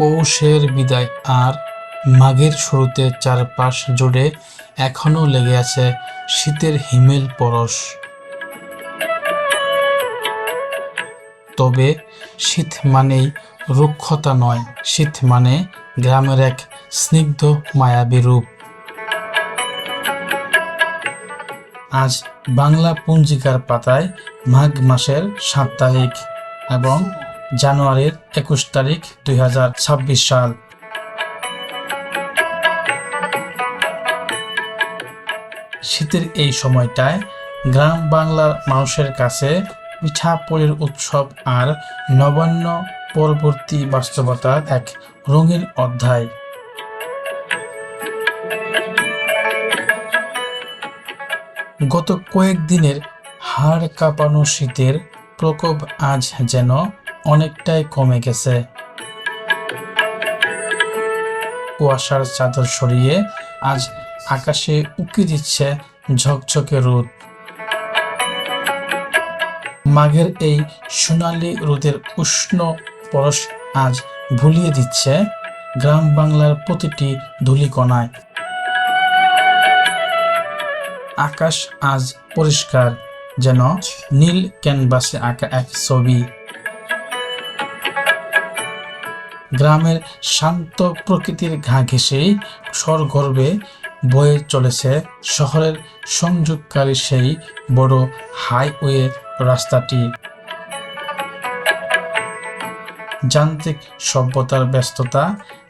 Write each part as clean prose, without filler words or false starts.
পৌষের বিদায় আর মাঘের শুরুতে চারপাশ জুড়ে এখনো লেগে আছে শীতের হিমেল পরশ। তবে শীত মানেই রুক্ষতা নয়, শীত মানে গ্রামের এক স্নিগ্ধ মায়াবী রূপ। আজ বাংলা পঞ্জিকার পাতায় মাঘ মাসের 7 তারিখ এবং জানুয়ারির 21 তারিখ 2026 সাল। শীতের এই সময়টায় গ্রাম বাংলার মানুষের কাছে পিঠাপুলির উৎসব আর নবান্ন পরবর্তী বাস্তবতার এক রঙিন অধ্যায়। গত কয়েকদিনের হাড় কাঁপানো শীতের প্রকোপ আজ যেন অনেকটাই কমে গেছে। কুয়াশার চাদর সরিয়ে আজ আকাশে উকি দিচ্ছে ঝকঝকে রোদ। মাঘের এই সোনালি রোদের উষ্ণ পরশ আজ ভুলিয়ে দিচ্ছে গ্রাম বাংলার প্রতিটি ধূলিকণায়। আকাশ আজ পরিষ্কার, যেন নীল ক্যানভাসে আঁকা এক ছবি। গ্রামের শান্ত প্রকৃতির ঘা ঘেঁষেই সগর্বে বয়ে চলেছে শহরের সংযোগকারী সেই বড় হাইওয়ে রাস্তাটি। যান্ত্রিক সভ্যতার ব্যস্ততা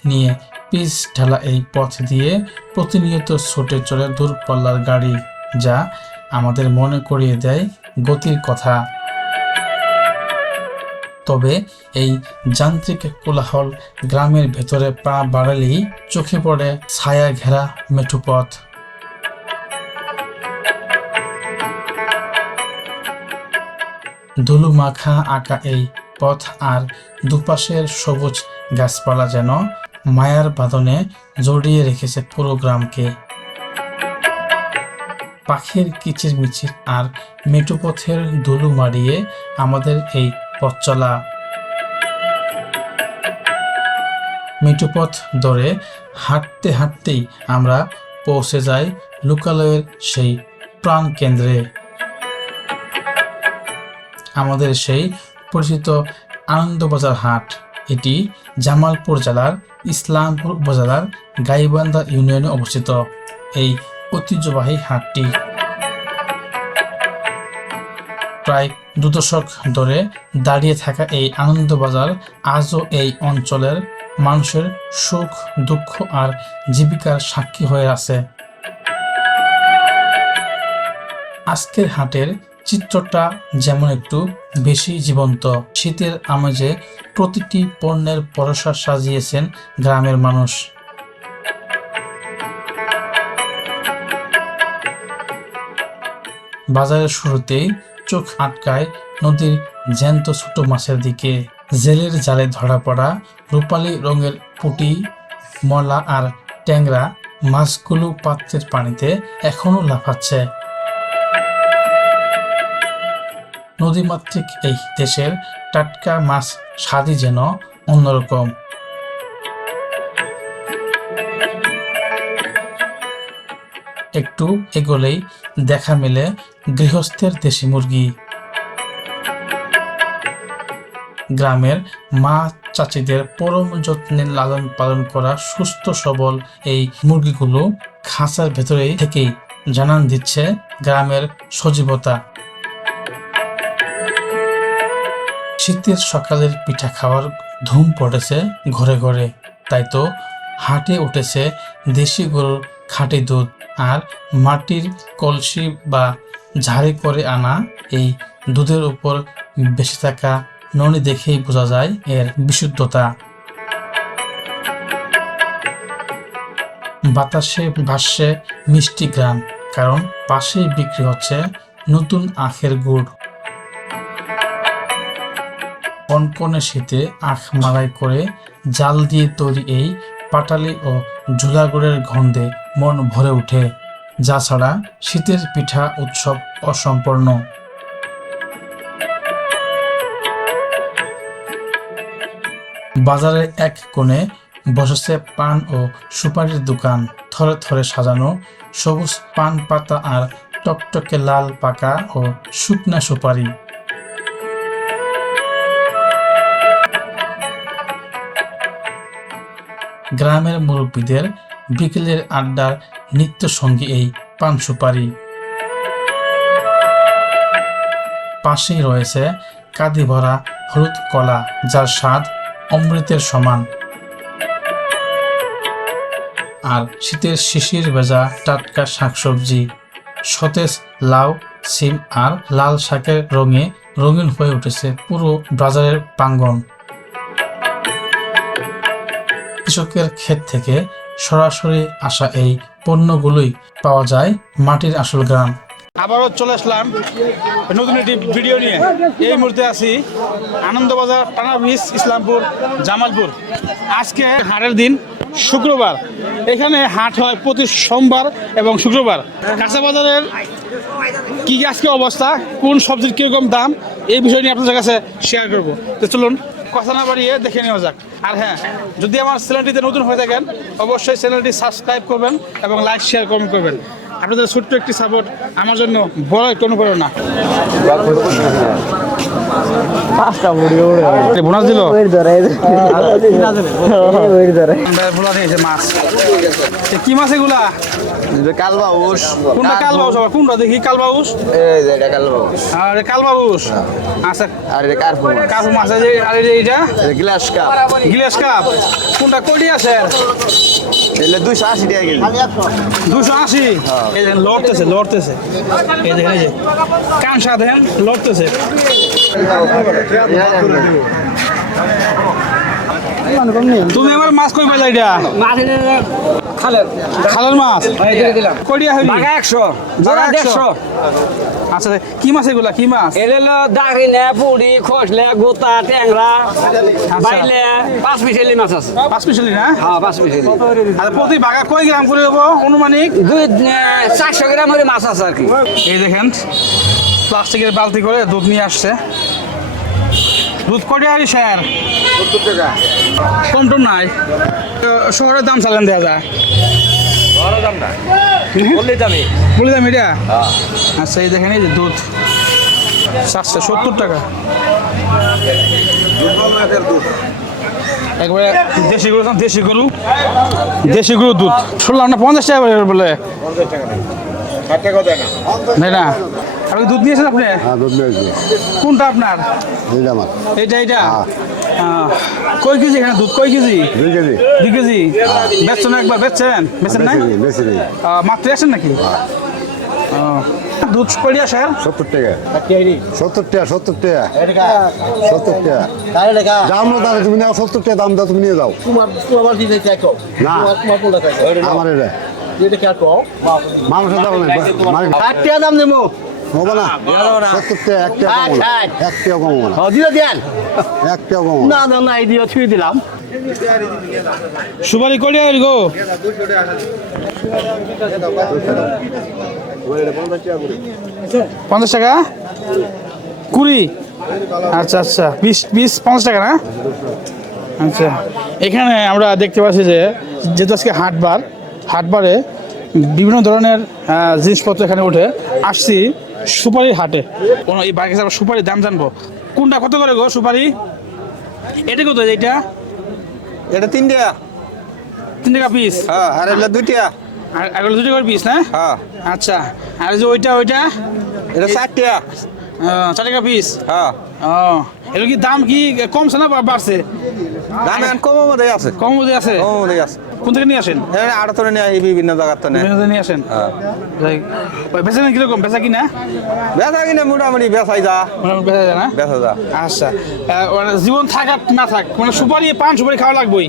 নিয়ে পিচ ঢালা এই পথ দিয়ে প্রতিনিয়ত ছুটে চলে দূরপাল্লার গাড়ি, যা আমাদের মনে করিয়ে দেয় গতির কথা। তবে এই যান্ত্রিক কোলাহল গ্রামের ভেতরে পা বাড়ালেই চোখে পড়ে ছায়া ঘেরা মেঠো পথ। ধুলো মাখা আঁকা এই পথ আর দুপাশের সবুজ গাছপালা যেন মায়ার বাঁধনে জড়িয়ে রেখেছে পুরো গ্রামকে। পাখির কিচিরমিচির আর মেঠো পথের ধুলো মারিয়ে আমাদের এই পথ চলা। মেঠো পথ ধরে হাঁটতে হাঁটতেই আমরা পৌঁছে যাই লোকালয়ের সেই প্রাণ কেন্দ্রে। আমাদের সেই পরিচিত আনন্দবাজার হাট। এটি জামালপুর জেলার ইসলামপুর উপজেলার গাইবান্ধা ইউনিয়নে অবস্থিত। এই ঐতিহ্যবাহী হাটটি প্রায় 2 দশক ধরে দাঁড়িয়ে থাকা এই আনন্দবাজার আজও এই অঞ্চলের মানুষের সুখ দুঃখ আর জীবিকার সাক্ষী হয়ে আছে। আজকের হাটের চিত্রটা যেমন একটু বেশি জীবন্ত। শীতের আমেজে প্রতিটি পণ্যের পরশা সাজিয়েছেন গ্রামের মানুষ। বাজারের শুরুতেই চোখ আটকায় নদীর জ্যান্ত ছোট মাছের দিকে। জেলের জালে ধরা পড়া রূপালী রঙের পুঁটি, মলা আর ট্যাংরা মাছগুলো পাত্রের পানিতে এখনো লাফাচ্ছে। নদীমাতৃক এই দেশের টাটকা মাছ স্বাদই যেন অন্যরকম। একটু এগোলেই দেখা মেলে গৃহস্থের দেশি মুরগি। গ্রামের মা চাচিদের পরম যত্নে লালন পালন করা সুস্থ সবল এই মুরগিগুলো খাঁচার ভেতরে থেকেই জানান দিচ্ছে গ্রামের সজীবতা। শীতের সকালের পিঠা খাওয়ার ধুম পড়েছে ঘরে ঘরে। তাই তো হাটে উঠেছে দেশি গরুর খাঁটি দুধ আর মাটির কলসি বা ঝাড়ি করে আনা এই দুধের উপর বেশি থাকা ননি দেখেই বোঝা যায় এর বিশুদ্ধতা। বাতাসে ভাসছে মিষ্টি গ্রাম, কারণ পাশেই বিক্রি হচ্ছে নতুন আখের গুড়। কনকনে শীতে আখ মালাই করে জাল দিয়ে তৈরি এই পাটালি ও ঝুলা গুড়ের গন্ধে মন ভরে ওঠে, যা ছাড়া শীতের পিঠা উৎসব অসম্পূর্ণ। বাজারের এক কোণে বসেছে পান ও সুপারির দোকান, থরে থরে সাজানো সবুজ পান পাতা আর টকটকে লাল পাকা ও শুকনা সুপারি। গ্রামের মুরব্বীদের বিকেলের আড্ডার নিত্য সঙ্গী এই পান সুপারি। পাশেই রয়েছে কাঁদি ভরা হলুদ কলা, যার স্বাদ অমৃতের সমান। আর শীতের শিশির ভেজা টাটকা শাকসবজি, সতেজ লাউ, সিম আর লাল শাকের রঙে রঙিন হয়ে উঠেছে পুরো বাজারের প্রাঙ্গণ। কৃষকের ক্ষেত থেকে সরাসরি আসা এই পণ্যগুলোই পাওয়া যায় মাটির আসল গ্রাম। আবারও চলে আসলাম নতুন একটি ভিডিও নিয়ে। এই মুহূর্তে আছি আনন্দবাজার, টানা ব্রিজ, ইসলামপুর, জামালপুর। আজকে হাটের দিন, শুক্রবার। এখানে হাট হয় প্রতি সোমবার এবং শুক্রবার। কাঁচা বাজারের কি আজকে অবস্থা, কোন সবজির কীরকম দাম, এই বিষয় নিয়ে আপনাদের কাছে শেয়ার করব। তো চলুন কথা না বাড়িয়ে দেখে নেওয়া যাক। আর হ্যাঁ, যদি আমার চ্যানেলটিতে নতুন হয়ে থাকেন অবশ্যই চ্যানেলটি সাবস্ক্রাইব করবেন এবং লাইক, শেয়ার, কমেন্ট করবেন। আপনাদের ছোট্ট একটি সাপোর্ট আমার জন্য বড় একটু অনুপ্রেরণা। বোনাস দিল মাছ। কি মাছ এগুলা? কালবাউস। কোনটা কালবাউস? আবার কোনটা দেখি? কালবাউস, আর কালবাউস। আচ্ছা, আর এটা কার্পু মাছ। কার্পু মাছ। আর এইটা গ্লাস কাপ। Glass cup. কোনটা কয়টি আছে? এলে 280 টাকা কেজি। 280। এই দেখেন লড়তেছে, লড়তেছে। এই দেখেন, এই যে কাঁসা দেখেন লড়তেছে। তুমি আমার মাছ কই পাইলা? এটা খালের মাছ। কয়টা হইলি? 100 জায়গা 150। আচ্ছা, কি মাছ এগুলা? কি মাছ? এলেলো দাগিনে, পুড়ি, খসলে, গোতা, ট্যাংরা, বাইলে 5 মিশালি মাছ আছে। 5 মিশালি না? হ্যাঁ, 5 মিশালি। আর প্রতি ভাগা কয় গ্রাম করে দেবো অনুমানিক? 400 গ্রাম করে মাছ আছে আর কি। এই দেখেন প্লাস্টিকের বালতি করে দুধ নিয়ে আসছে। দুধ কয়টা আরি স্যার? 70 টাকা। কম টম নাই? শহরের দাম চালান দেওয়া যায়। বড় দাম না। বললেই দামি। বলে দাম এটা? আচ্ছা, এই দেখেন, এই যে দুধ 770 টাকা। একবারে দেশি গরু, দেশি গরু, দেশি গরু দুধ। শুনলাম না 50 টাকা করে বলে। 50 টাকা না। 60 টাকা দেয় না। তাই না? আপনি দুধ নিয়েছেন আপনি? হ্যাঁ, দুধ নিয়েছি। কোনটা আপনার? এইটা মাছ। এইটা এইটা? কয় কেজি এখানে দুধ? কয় কেজি? 2 কেজি। 2 কেজি। বেচছেন? একবার বেচছেন? বেচেন নাই? বেশি নেই। মাত্র আসেন নাকি? দুধ কয়টা স্যার? 70 টাকা। 70 টাকা, 70 টাকা। 70 টাকা। দাম না দাঁড়ে, তুমি নাও 70 টাকা দাম দাও, তুমি নিয়ে যাও। তোমার দিতে চাইছো না, আমার এটা এটা কি আটো মানুষের দাম নাই। 60 টাকা দাম দেবো হবে না। 70 টাকা, 1 টাকা কম না। 1 টাকা কম না। দিলে দেন 1 টাকা কম না। না না এই দিয়ে ছুঁয়ে দিলাম। সুপারি কয়টা গো? 50 টাকা? 20? আচ্ছা আচ্ছা, 20 50 টাকা না? আচ্ছা, এখানে আমরা দেখতে পাচ্ছি যে যেহেতু আজকে হাটবারে বিভিন্ন ধরনের জিনিসপত্র এখানে উঠে। আসছি সুপারির হাটে। এই বাইকে আমরা সুপারির দাম জানবো। কোনটা কত করে গো সুপারি? এটা কত? এইটা? এটা 3 টাকা। 3 টাকা পিস? হ্যাঁ, আর এটা 2 টাকা। আর এগুলো 2 টাকা পিস না? হ্যাঁ। আচ্ছা, আর যে ওইটা এটা 60 টাকা। 4 টাকা পিস? হ্যাঁ। ও, এগুলো কি দাম কি কমছে না বাড়ছে? দাম এখন কম মধ্যে আছে। কম মধ্যে আছে? কম মধ্যে আছে। কোন থেকে নিয়ে আসেন? এটা আড়তরে নিয়ে এই বিভিন্ন জায়গাতে নেয়। বিভিন্ন থেকে নিয়ে আসেন? হ্যাঁ। বেচা কিনা কিরকম? বেচা কিনা বেচা কিনে মোটামুটি বেচাই যা। বেচা যায় না? বেচা যা। আচ্ছা, মানে জীবন থাক আর না থাক, মানে সুপারি, পান সুপারি খাওয়া লাগবেই।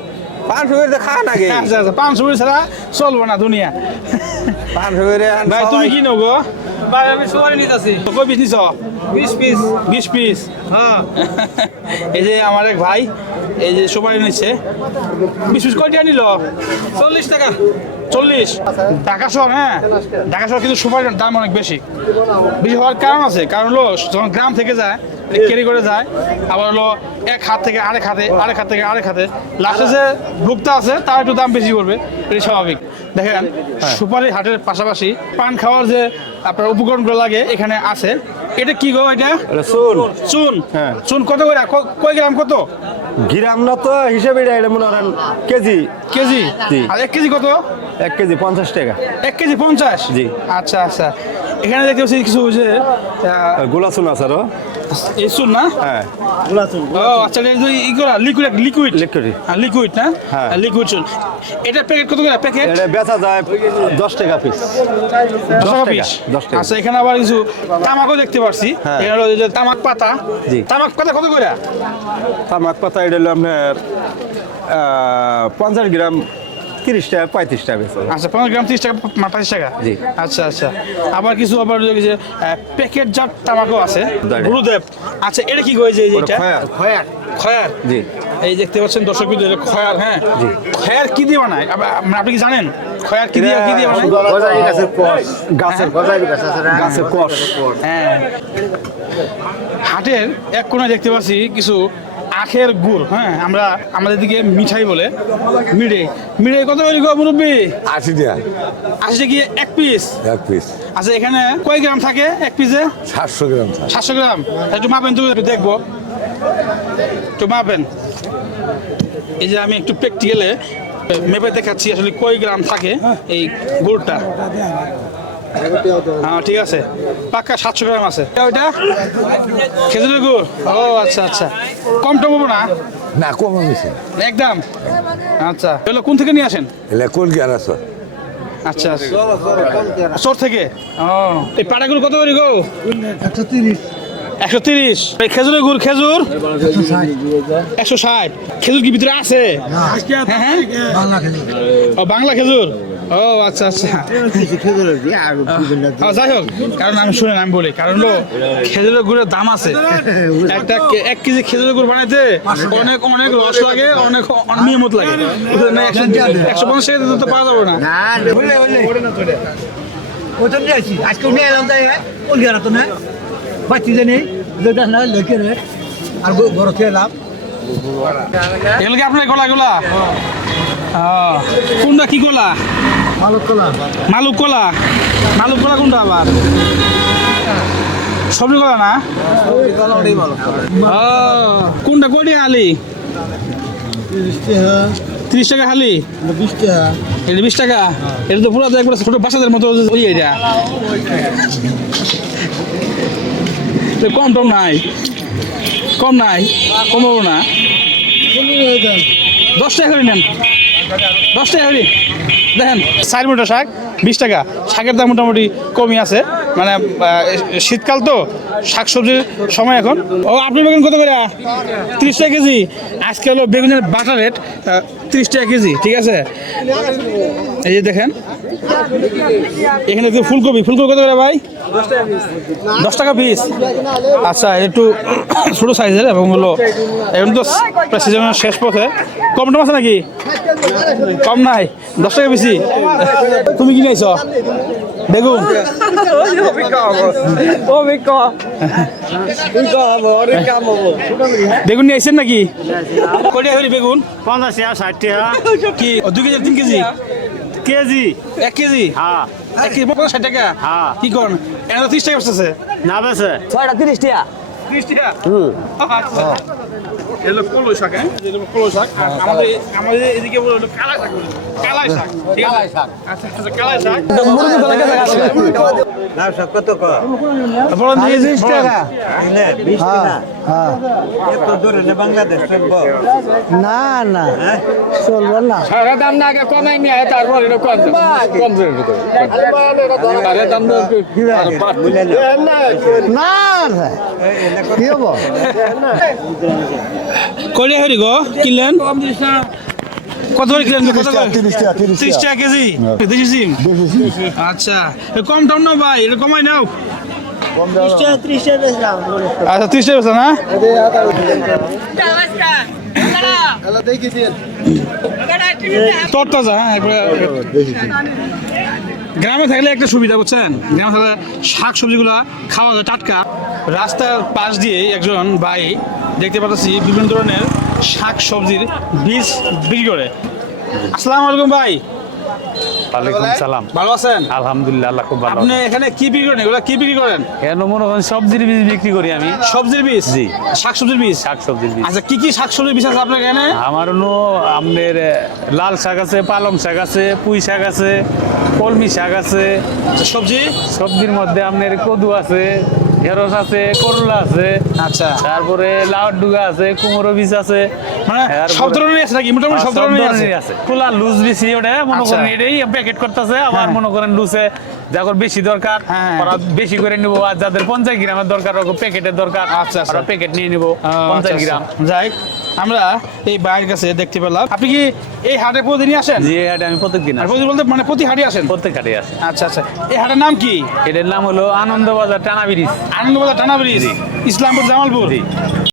500 করে খায় নাকি? আচ্ছা আচ্ছা, পান সুপারি ছাড়া চলবো না দুনিয়া। 500 করে। ভাই তুমি কি নেবো? ভাই আমি সুপারি নিতেছি। কয় পিস নিছ? 20 পিস। 20 পিস? হ্যাঁ। এই যে আমার এক ভাই এই যে সুপারি নিচ্ছে। 20 পিস কয়টা নিল? 40 টাকা। 40? ঢাকা শহর? হ্যাঁ, ঢাকা শহর কিন্তু সুপারির দাম অনেক বেশি। বেশি হওয়ার কারণ আছে। কারণ হলো যখন গ্রাম থেকে যায় ক্যারি করে যায়, আবার হলো এক হাত থেকে আরেক হাতে, আরেক হাত থেকে আরেক হাতে, লাস্টে যে ভোক্তা আছে তার একটু দাম বেশি করবে, এটা স্বাভাবিক। দেখেন সুপারি হাটের পাশাপাশি পান খাওয়ার যে আপনার উপকরণগুলো লাগে এখানে আছে। এটা কি গো? এটা চুন চুন। হ্যাঁ। চুন কত করে? কয় গ্রাম কত? গ্রাম না তো হিসেবে এটা মনে করেন কেজি। কেজি? জি। আর 1 কেজি কত? 1 কেজি 50 টাকা। 1 কেজি 50? জি। আচ্ছা আচ্ছা। এখানে দেখতে পাচ্ছি কিছু যে গোলা চুন আছে আরো। এই চুন না? হ্যাঁ ও আচ্ছা, লিকুইড লিকুইড লিকুইড। লিকুইড না? হ্যাঁ। লিকুইড চুন। এটা প্যাকেট কত করে? প্যাকেট এটা বেচা যায় 10 টাকা পিস। 10 টাকা পিস। 10 টাকা। আচ্ছা, এখানে আবার কিছু তামাকও দেখতে পাচ্ছি। হ্যাঁ। এখানে হলো যে তামাক পাতা। জি। তামাক পাতা কত করে? তামাক পাতা এটা হলো আপনার 50 গ্রাম 30 টাকা 35 টাকা বেচা যায়। আচ্ছা, 50 গ্রাম 30 টাকা 35 টাকা। জি। আচ্ছা আচ্ছা। আবার কিছু আবার ওই যে প্যাকেট জাত তামাকও আছে। দাঁড়িয়ে। গুরুদেব। আচ্ছা, এটা কি কয় যে ওটা এটা? খয়ার। খয়ার। জি। এই দেখতে পাচ্ছেন দর্শক বিন্দু, এটা খয়ার। হ্যাঁ, জি। খয়ার কি দিয়ে বানায় আপনি কি জানেন? খয়ার কি দিয়ে বানায়? গাছের কষ। হ্যাঁ। হাটের এক কোণায় দেখতে পাচ্ছি কিছু আখের গুড়। হ্যাঁ, আমরা আমাদের দিকে মিঠাই বলে। মিড়ে কত করে গো মুরব্বি? 80 টাকা 80 কি 1 পিস? 1 পিস, আচ্ছা, এখানে কয় গ্রাম থাকে 1 পিসে? 700 গ্রাম থাকে। 700 গ্রাম। একটু মাপেন তো, একটু দেখবো, একটু মাপেন। এই যে আমি একটু প্র্যাকটিক্যালে মেপে দেখাচ্ছি আসলে কয় গ্রাম থাকে এই গুড়টা। হ্যাঁ, ঠিক আছে, পাক্কা 700 গ্রাম আছে। ওইটা খেজুরের গুড়। ও আচ্ছা আচ্ছা, কম টম হবো না না, কম হয়েছে। একদম? আচ্ছা, এগুলো কোন থেকে নিয়ে আসেন? এলে কোন জ্ঞান আছে? আচ্ছা, চোর থেকে। ও, এই পাটাগুলো কত করে গো? 130। এই খেজুরের গুড়, খেজুর 160। খেজুর কি ভিতরে আছে? হ্যাঁ হ্যাঁ, ও বাংলা খেজুর। ও আচ্ছা আচ্ছা। যাই হোক, কারণ আমি শুনেন, আমি বলি, কারণ হলো খেজুরের গুড়ের দাম আছে। 1 কেজি খেজুরের গুড় বানাইতে অনেক অনেক রস লাগে, অনেক নিয়মত লাগে। 150 টাকা তো পাওয়া যাবে না। আজকে নিয়ে এলাম তাই ওই গেল তো না বাচ্চি জানি যেটা না লেখে রে আর বড় খেয়ে এলাম এগুলো কি আপনার গলা গুলা? কোনটা কি কলা? মালক কলা মালুক কলা। মালুক কলা কোনটা আবার? সবজি কলা না? কোনটা কই টাকা হালি? 30 টাকা হালি। 20 টাকা। এটা 20 টাকা। এটা তো পুরো একবার ছোট বাচ্চাদের মতো ওই এটা। কম টম নাই? কম নাই? কম হবো না? 10 টাকা করে নেন। 10 টাকা করে দেখেন। 4 মুঠো শাক 20 টাকা। শাকের দাম মোটামুটি কমই আছে, মানে শীতকাল তো, শাক সবজির সময় এখন। ও, আপনি বেগুন কত করে? 30 টাকা কেজি। আজকে হলো বেগুনের বাটার রেট 30 টাকা কেজি, ঠিক আছে? এই যে দেখেন, এখানে তো ফুলকপি কত করে ভাই? 10 টাকা পিস। আচ্ছা, একটু ছোট সাইজের, এবং হলো এখন তো প্রায় সিজনের শেষ পথে। কম টম আছে নাকি? কম নাই, 10 টাকা বেশি। তুমি কি নিয়েছ বেগুন? বেগুন নিয়ে আসছেন নাকি? কয়টা হলি বেগুন? 50 টাকা 60 টাকা কি 2 কেজি 3 কেজি? কেজি। 1 কেজি? হ্যাঁ 1 কেজি 60 টাকা? হ্যাঁ। কি করেন? এটা 30 টাকা বসতেছে। না বেছে 30 টাকা। 30 টাকা? আচ্ছা, এগুলো কলই শাক। হ্যাঁ, এগুলো কলই শাক। আর আমাদের এদিকে বলে হলো কালাই শাক বলে। কালাই শাক, ঠিক আছে? আচ্ছা আচ্ছা, কালাই শাক। না সব কত কর বলেন দিয়ে 20 টাকা। 20 টাকা এত দূরে না বাংলাদেশ চলবো না না চলবো না সারা দাম না আগে কমাই নিয়ে আয়, তারপর এটা কম কম জনের ভিতরে সারা দাম না না কি হবো কয়টা হরি গো কিনলেন? কত করে কিনলেন? কত করে? 30 টাকা কেজি। দেশি সিম? আচ্ছা, কম টম না ভাই, এটা কমাই নাও। 30 টাকা বেচলাম আচ্ছা, 30 টাকা বেচা না? তরতাজা। হ্যাঁ, গ্রামে থাকলে একটা সুবিধা, বুঝছেন? গ্রামে থাকলে শাক সবজিগুলা খাওয়া যায় টাটকা। রাস্তার পাশ দিয়ে একজন ভাই দেখতে পাচ্ছি বিভিন্ন ধরনের শাক সবজির বীজ বিক্রি করে। আসসালামু আলাইকুম ভাই, ওয়ালাইকুম সালাম। ভালো আছেন? আলহামদুলিল্লাহ, আল্লাহ খুব ভালো। আপনি এখানে কি বিক্রি করেন? এগুলো কি বিক্রি করেন? কেন মনে করেন সবজির বীজ বিক্রি করি আমি। সবজির বীজ? জি। শাক সবজির বীজ? শাক সবজির বীজ। আচ্ছা, কি কি শাক সবজির বীজ আছে আপনার এখানে? আমার হলো আপনার লাল শাক আছে, পালং শাক আছে, পুঁই শাক আছে, কলমি শাক আছে। আচ্ছা, সবজি? সবজির মধ্যে আপনার কদু আছে, ঢেঁড়স আছে, করলা আছে, আচ্ছা, তারপরে লাউর ডুগা আছে, কুমড়ো বীজ আছে, মানে তারপরে- সব ধরনের আছে নাকি? মোটামুটি সব ধরনের আছে। আছে। খোলা লুজ বেশি ওটা মনে আচ্ছা। করেন এটাই প্যাকেট করতেছে, আবার হ্যাঁ। মনে করেন লুজে যাদের বেশি দরকার হ্যাঁ। ওরা বেশি করে নিবো, আর যাদের 50 গ্রামের দরকার ওরা প্যাকেটের দরকার, আচ্ছা, আচ্ছা। ওরা প্যাকেট নিয়ে নিবো 50 গ্রাম। যাই, আমরা এই বাইরের কাছে দেখতে পেলাম। আপনি কি এই হাটে প্রতিদিনই আসেন? যে হাটে আমি প্রত্যেকদিন আর আসি। প্রতিদিন বলতে মানে প্রতি হাটে আসেন? প্রত্যেক হাটে আসি। আচ্ছা আচ্ছা, এই হাটের নাম কি? এটার নাম হলো আনন্দবাজার টানা ব্রিজ। আনন্দবাজার টানা ব্রিজ, ইসলামপুর জামালপুর। জি।